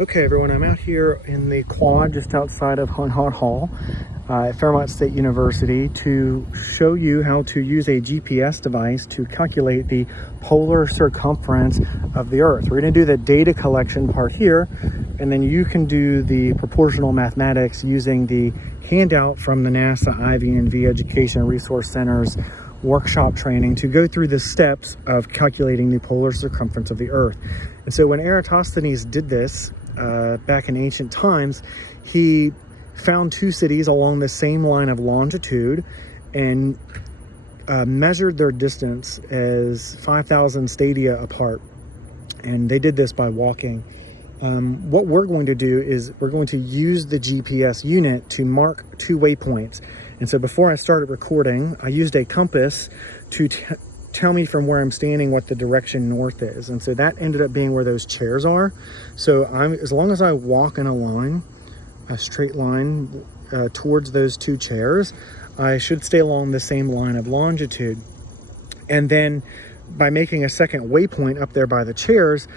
Okay, everyone, I'm out here in the quad just outside of Hunt Hall at Fairmont State University to show you how to use a GPS device to calculate the polar circumference of the Earth. We're going to do the data collection part here, and then you can do the proportional mathematics using the handout from the NASA IV&V Education Resource Center's workshop training to go through the steps of calculating the polar circumference of the Earth. And so when Eratosthenes did this back in ancient times, he found two cities along the same line of longitude and measured their distance as 5,000 stadia apart. And they did this by walking. What we're going to do is we're going to use the GPS unit to mark two waypoints. And so before I started recording, I used a compass to tell me from where I'm standing what the direction north is. And so that ended up being where those chairs are. So as long as I walk in a straight line towards those two chairs, I should stay along the same line of longitude. And then by making a second waypoint up there by the chairs,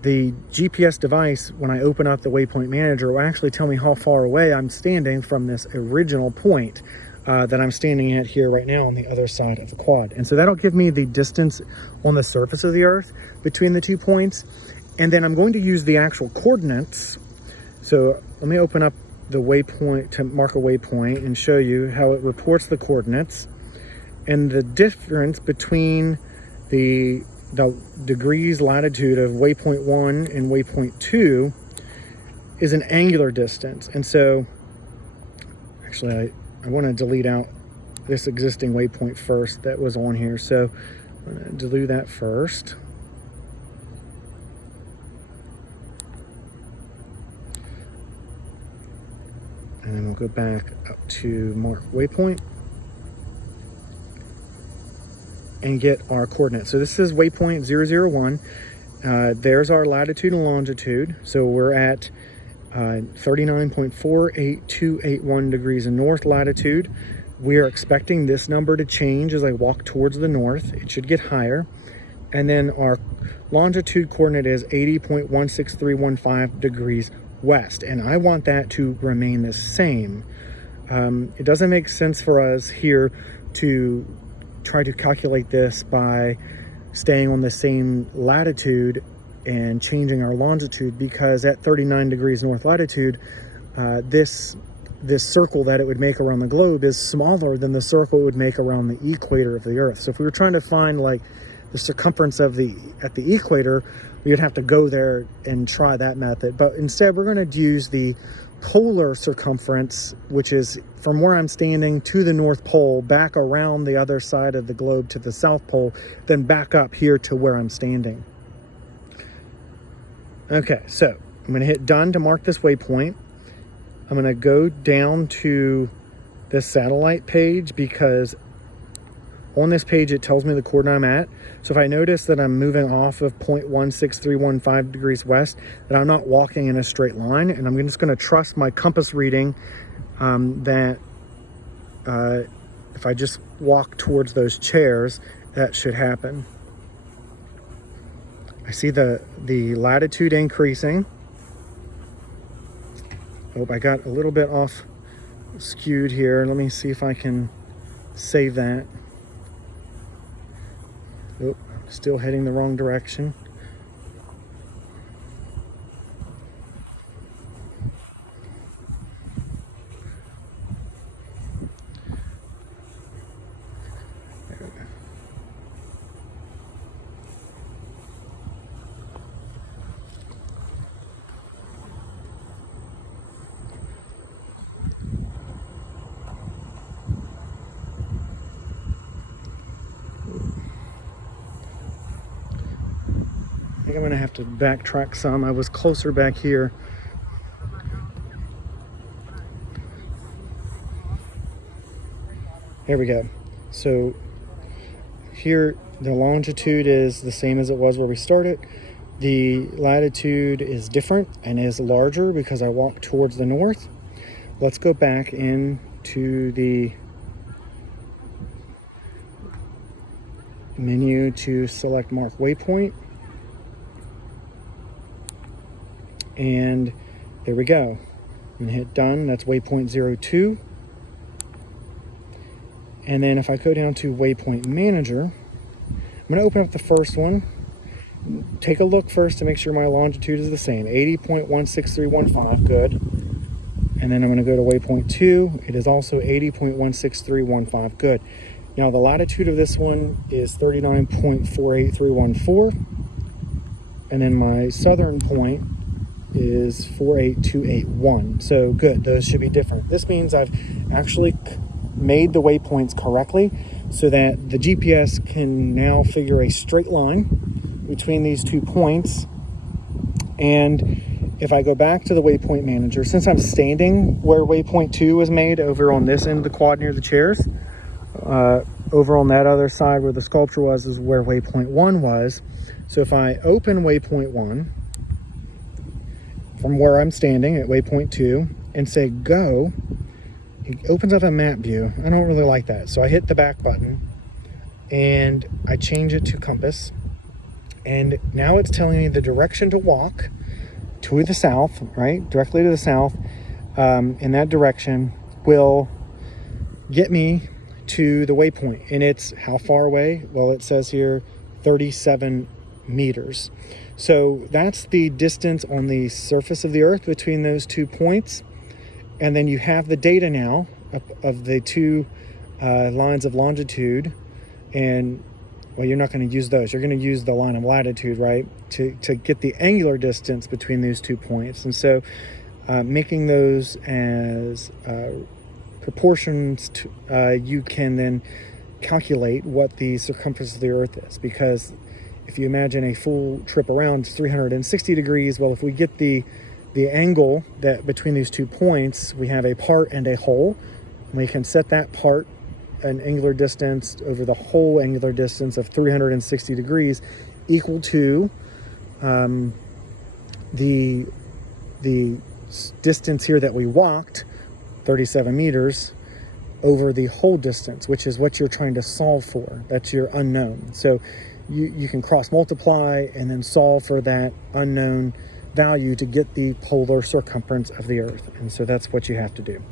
the GPS device, when I open up the waypoint manager, will actually tell me how far away I'm standing from this original point that I'm standing at here right now on the other side of the quad. And so that'll give me the distance on the surface of the Earth between the 2 points. And then I'm going to use the actual coordinates. So let me open up the waypoint to mark a waypoint and show you how it reports the coordinates. And the difference between the degrees latitude of waypoint 1 and waypoint 2 is an angular distance. And so actually I want to delete out this existing waypoint first that was on here. So I'm going to delete that first. And then we'll go back up to mark waypoint and get our coordinates. So this is waypoint 001. There's our latitude and longitude. So we're at 39.48281 degrees in north latitude. We are expecting this number to change as I walk towards the north. It should get higher. And then our longitude coordinate is 80.16315 degrees west. And I want that to remain the same. It doesn't make sense for us here to try to calculate this by staying on the same latitude and changing our longitude, because at 39 degrees north latitude, this circle that it would make around the globe is smaller than the circle it would make around the equator of the Earth. So if we were trying to find like the circumference at the equator, we would have to go there and try that method. But instead, we're going to use the polar circumference, which is from where I'm standing to the North Pole, back around the other side of the globe to the South Pole, then back up here to where I'm standing. Okay, so I'm going to hit done to mark this waypoint. I'm going to go down to the satellite page, because on this page it tells me the coordinate I'm at. So if I notice that I'm moving off of 0.16315 degrees west, that I'm not walking in a straight line, and I'm just going to trust my compass reading that if I just walk towards those chairs, that should happen. I see the latitude increasing. Oh, I got a little bit off skewed here. Let me see if I can save that. Oh, still heading the wrong direction. There we go. I think I'm going to have to backtrack some. I was closer back here. There we go. So here the longitude is the same as it was where we started. The latitude is different and is larger because I walked towards the north. Let's go back into the menu to select Mark Waypoint. And there we go. I'm gonna hit done. That's waypoint 02. And then if I go down to waypoint manager, I'm gonna open up the first one. Take a look first to make sure my longitude is the same, 80.16315, good. And then I'm gonna go to waypoint 2. It is also 80.16315, good. Now the latitude of this one is 39.48314. And then my southern point is 48281. So good, those should be different. This means I've actually made the waypoints correctly so that the GPS can now figure a straight line between these 2 points. And if I go back to the waypoint manager, since I'm standing where waypoint 2 was made over on this end of the quad near the chairs, over on that other side where the sculpture was is where waypoint 1 was. So if I open waypoint 1 from where I'm standing at waypoint 2 and say go, it opens up a map view. I don't really like that. So I hit the back button and I change it to compass. And now it's telling me the direction to walk to the south, right? Directly to the south. In that direction will get me to the waypoint. And it's how far away? Well, it says here 37 meters. So that's the distance on the surface of the Earth between those 2 points. And then you have the data now of the 2 lines of longitude. And well, you're not going to use those. You're going to use the line of latitude, right, to get the angular distance between those 2 points. And so making those as proportions, you can then calculate what the circumference of the Earth is. Because if you imagine a full trip around 360 degrees, well, if we get the angle that between these 2 points, we have a part and a whole. We can set that part an angular distance over the whole angular distance of 360 degrees equal to the distance here that we walked, 37 meters, over the whole distance, which is what you're trying to solve for. That's your unknown. So you can cross multiply and then solve for that unknown value to get the polar circumference of the Earth. And so that's what you have to do.